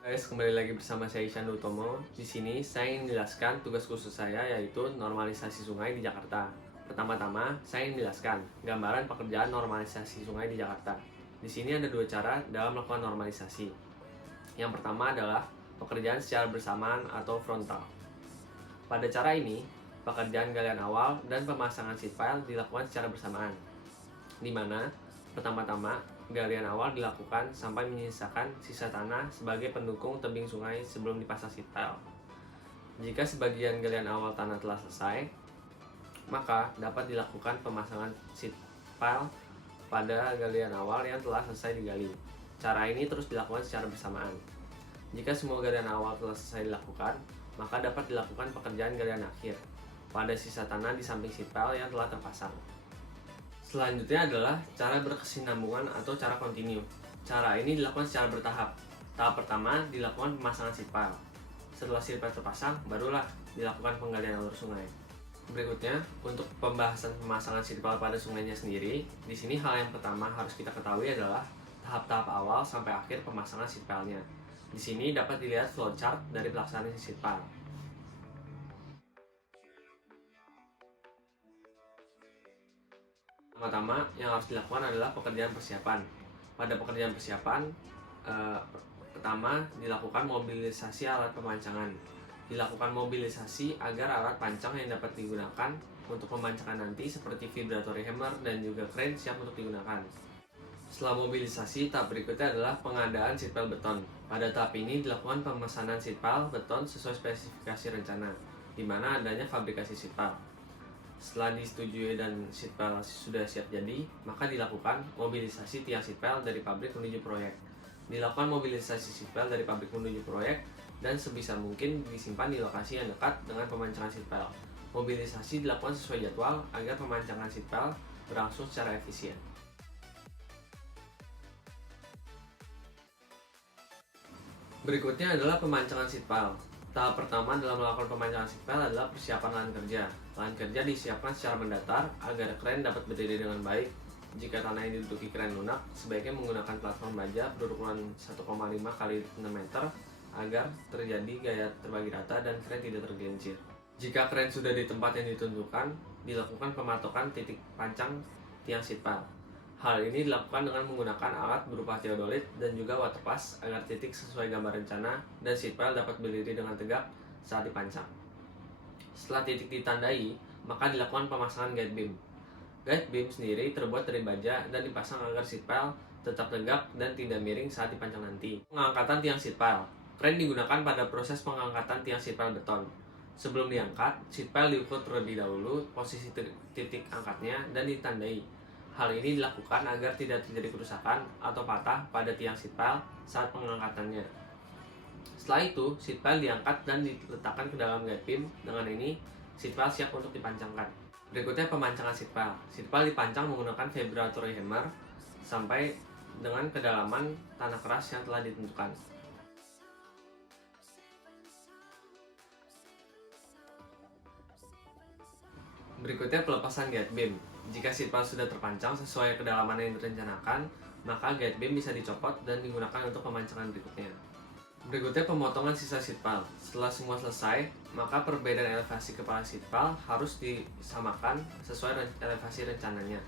Guys, kembali lagi bersama saya Ishan Utomo. Di sini saya ingin menjelaskan tugas khusus saya yaitu normalisasi sungai di Jakarta. Pertama-tama, saya ingin menjelaskan gambaran pekerjaan normalisasi sungai di Jakarta. Di sini ada dua cara dalam melakukan normalisasi. Yang pertama adalah pekerjaan secara bersamaan atau frontal. Pada cara ini, pekerjaan galian awal dan pemasangan seat pile dilakukan secara bersamaan, di mana pertama-tama galian awal dilakukan sampai menyisakan sisa tanah sebagai pendukung tebing sungai sebelum dipasang seat pile. Jika sebagian galian awal tanah telah selesai, maka dapat dilakukan pemasangan seat pile pada galian awal yang telah selesai digali. Cara ini terus dilakukan secara bersamaan. Jika semua galian awal telah selesai dilakukan, maka dapat dilakukan pekerjaan galian akhir pada sisa tanah di samping seat pile yang telah terpasang. Selanjutnya adalah cara berkesinambungan atau cara kontinu. Cara ini dilakukan secara bertahap. Tahap pertama dilakukan pemasangan seat pile. Setelah seat pile terpasang, barulah dilakukan penggalian alur sungai. Berikutnya, untuk pembahasan pemasangan seat pile pada sungainya sendiri, di sini hal yang pertama harus kita ketahui adalah tahap-tahap awal sampai akhir pemasangan seat pile-nya. Di sini dapat dilihat flowchart dari pelaksanaan seat pile. Pertama-tama yang harus dilakukan adalah pekerjaan persiapan. Pada pekerjaan persiapan, pertama dilakukan mobilisasi alat pemancangan. Dilakukan mobilisasi agar alat pancang yang dapat digunakan untuk pemancangan nanti seperti vibratory hammer dan juga crane siap untuk digunakan. Setelah mobilisasi, tahap berikutnya adalah pengadaan seat pile beton. Pada tahap ini dilakukan pemesanan seat pile beton sesuai spesifikasi rencana, di mana adanya fabrikasi seat pile. Setelah disetujui dan seat pile sudah siap jadi, maka dilakukan mobilisasi tiang seat pile dari pabrik menuju proyek. Dilakukan mobilisasi seat pile dari pabrik menuju proyek dan sebisa mungkin disimpan di lokasi yang dekat dengan pemancangan seat pile. Mobilisasi dilakukan sesuai jadwal agar pemancangan seat pile berlangsung secara efisien. Berikutnya adalah pemancangan seat pile. Tahap pertama dalam melakukan pemancangan seat pile adalah persiapan lahan kerja. Lahan kerja disiapkan secara mendatar agar crane dapat berdiri dengan baik. Jika tanah yang diduduki crane lunak, sebaiknya menggunakan platform baja berukuran 1,5 x 6 meter agar terjadi gaya terbagi rata dan crane tidak tergelincir. Jika crane sudah di tempat yang ditentukan, dilakukan pematokan titik pancang tiang seat pile. Hal ini dilakukan dengan menggunakan alat berupa theodolit dan juga waterpass agar titik sesuai gambar rencana dan seat pile dapat berdiri dengan tegak saat dipancang. Setelah titik ditandai, maka dilakukan pemasangan guide beam. Guide beam sendiri terbuat dari baja dan dipasang agar seat pile tetap tegak dan tidak miring saat dipancang nanti. Pengangkatan tiang seat pile. Crane digunakan pada proses pengangkatan tiang seat pile beton. Sebelum diangkat, seat pile diukur terlebih dahulu posisi titik angkatnya dan ditandai. Hal ini dilakukan agar tidak terjadi kerusakan atau patah pada tiang seat pile saat pengangkatannya. Setelah itu, seat pile diangkat dan diletakkan ke dalam guide beam. Dengan ini, seat pile siap untuk dipancangkan. Berikutnya pemancangan seat pile. Seat pile dipancang menggunakan vibratory hammer sampai dengan kedalaman tanah keras yang telah ditentukan. Berikutnya pelepasan guide beam. Jika seat pile sudah terpancang sesuai kedalaman yang direncanakan, maka guide beam bisa dicopot dan digunakan untuk pemancangan berikutnya. Berikutnya pemotongan sisa seat pile. Setelah semua selesai, maka perbedaan elevasi kepala seat pile harus disamakan sesuai elevasi rencananya.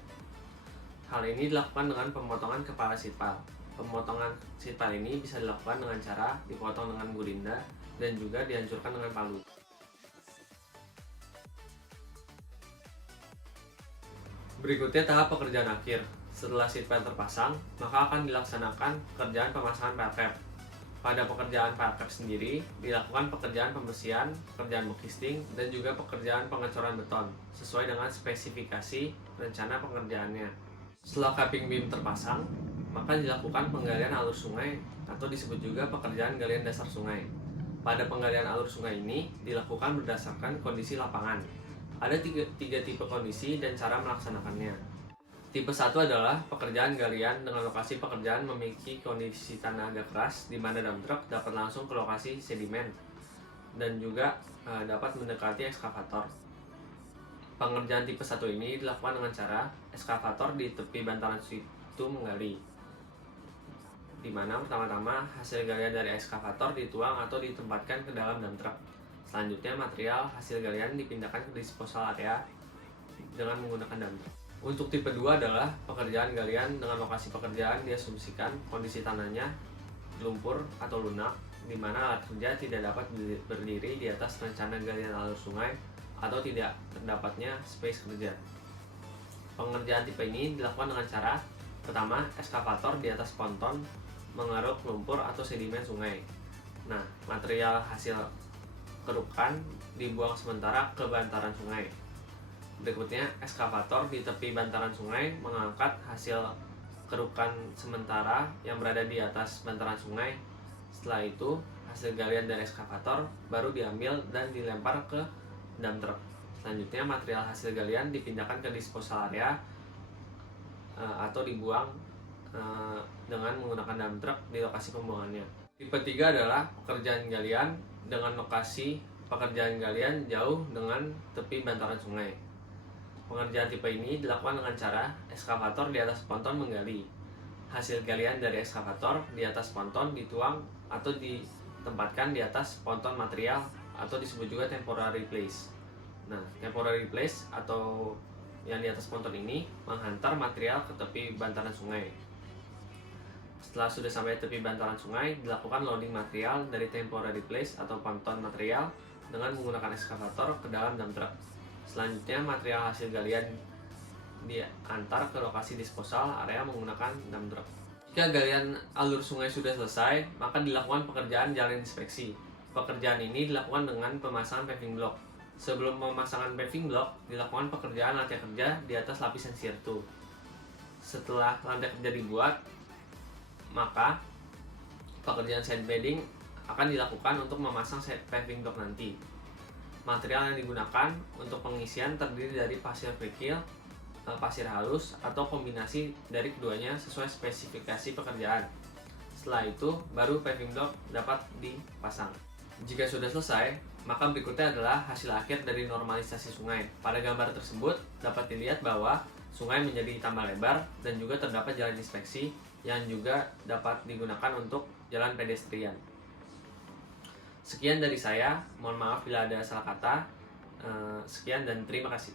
Hal ini dilakukan dengan pemotongan kepala seat pile. Pemotongan seat pile ini bisa dilakukan dengan cara dipotong dengan gulinda dan juga dihancurkan dengan palu. Berikutnya tahap pekerjaan akhir. Setelah seat pile terpasang, maka akan dilaksanakan pekerjaan pemasangan pile cap. Pada pekerjaan pile cap sendiri, dilakukan pekerjaan pembersihan, pekerjaan bookisting, dan juga pekerjaan pengecoran beton, sesuai dengan spesifikasi rencana pengerjaannya. Setelah capping beam terpasang, maka dilakukan penggalian alur sungai atau disebut juga pekerjaan galian dasar sungai. Pada penggalian alur sungai ini dilakukan berdasarkan kondisi lapangan. Ada tiga tipe kondisi dan cara melaksanakannya. Tipe 1 adalah pekerjaan galian dengan lokasi pekerjaan memiliki kondisi tanah agak keras di mana dump truck dapat langsung ke lokasi sedimen dan juga dapat mendekati ekskavator. Pengerjaan tipe 1 ini dilakukan dengan cara ekskavator di tepi bantaran situ menggali. di mana pertama-tama hasil galian dari ekskavator dituang atau ditempatkan ke dalam dump truck. Selanjutnya material hasil galian dipindahkan ke disposal area dengan menggunakan dump truck. Untuk tipe 2 adalah pekerjaan galian dengan lokasi pekerjaan diasumsikan kondisi tanahnya lumpur atau lunak, di mana alat kerja tidak dapat berdiri di atas rencana galian alur sungai atau tidak terdapatnya space kerja. Pengerjaan tipe ini dilakukan dengan cara pertama, ekskavator di atas ponton mengeruk lumpur atau sedimen sungai. Nah, material hasil kerukan dibuang sementara ke bantaran sungai. Berikutnya, ekskavator di tepi bantaran sungai mengangkat hasil kerukan sementara yang berada di atas bantaran sungai. Setelah itu, hasil galian dari ekskavator baru diambil dan dilempar ke dump truck. Selanjutnya, material hasil galian dipindahkan ke disposal area atau dibuang dengan menggunakan dump truck di lokasi pembuangannya. Tipe 3 adalah pekerjaan galian dengan lokasi pekerjaan galian jauh dengan tepi bantaran sungai. Pengerjaan tipe ini dilakukan dengan cara ekskavator di atas ponton menggali. Hasil galian dari ekskavator di atas ponton dituang atau ditempatkan di atas ponton material atau disebut juga temporary place. Nah, temporary place atau yang di atas ponton ini menghantar material ke tepi bantaran sungai. Setelah sudah sampai tepi bantaran sungai, dilakukan loading material dari temporary place atau ponton material dengan menggunakan ekskavator ke dalam dump truck. Selanjutnya, material hasil galian diantar ke lokasi disposal area menggunakan dump truck. Jika galian alur sungai sudah selesai, maka dilakukan pekerjaan jalan inspeksi. Pekerjaan ini dilakukan dengan pemasangan paving block. Sebelum pemasangan paving block, dilakukan pekerjaan lantai kerja di atas lapisan sirtu. Setelah lantai kerja dibuat, maka pekerjaan side bedding akan dilakukan untuk memasang paving block nanti. Material yang digunakan untuk pengisian terdiri dari pasir kerikil, pasir halus, atau kombinasi dari keduanya sesuai spesifikasi pekerjaan. Setelah itu, baru paving block dapat dipasang. Jika sudah selesai, maka berikutnya adalah hasil akhir dari normalisasi sungai. Pada gambar tersebut dapat dilihat bahwa sungai menjadi tambah lebar dan juga terdapat jalan inspeksi yang juga dapat digunakan untuk jalan pedestrian. Sekian dari saya, mohon maaf bila ada salah kata. Sekian dan terima kasih.